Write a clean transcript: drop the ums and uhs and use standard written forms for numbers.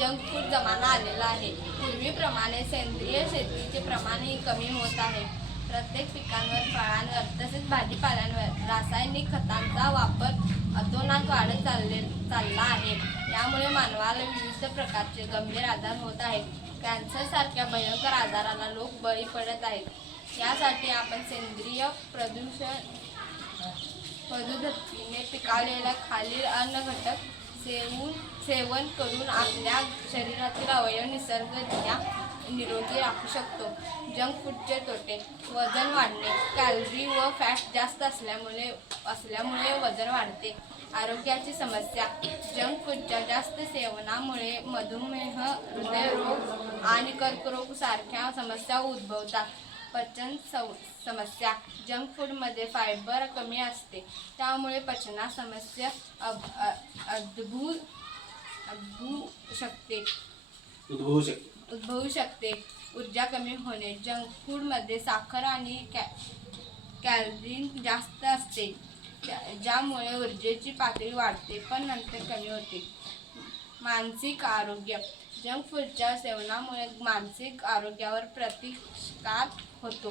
Junk food जमाना आलेला आहे. पूर्वीप्रमाणे सेंद्रिय शेतीचे प्रमाणही कमी होत आहे. प्रत्येक पिकांवर, फळांवर तसेच भाजीपाल्यांवर रासायनिक खतांचा वापर अतोनात वाढत चालला आहे. यामुळे मानवाला विविध प्रकारचे गंभीर आजार होत आहेत. कॅन्सर सारख्या भयंकर आजाराला लोक बळी पडत आहेत. यासाठी आपण सेंद्रिय पद्धतीने पिकवलेल्या खालील अन्न घटक सेवन करून आपल्या शरीरातील अवयव निसर्गरित्या निरोगी राखू शकतो. जंक फूडचे तोटे: वजन वाढणे, कॅलरी व फॅट जास्त असल्यामुळे वजन वाढते. आरोग्याची समस्या: जंक फूडच्या जास्त सेवनामुळे मधुमेह, हृदयरोग आणि कर्करोग सारख्या समस्या उद्भवतात. पचन समस्या: जंक फूडमध्ये फायबर कमी असते, त्यामुळे पचना समस्या उद्भवू शकते. ऊर्जा कमी होणे: जंक फूडमध्ये साखर आणि कॅलरी जास्त असते, ज्यामुळे ऊर्जेची पातळी वाढते पण नंतर कमी होते. मानसिक आरोग्य: जंक फूडच्या सेवनामुळे मानसिक आरोग्यावर प्रतिकार होतो.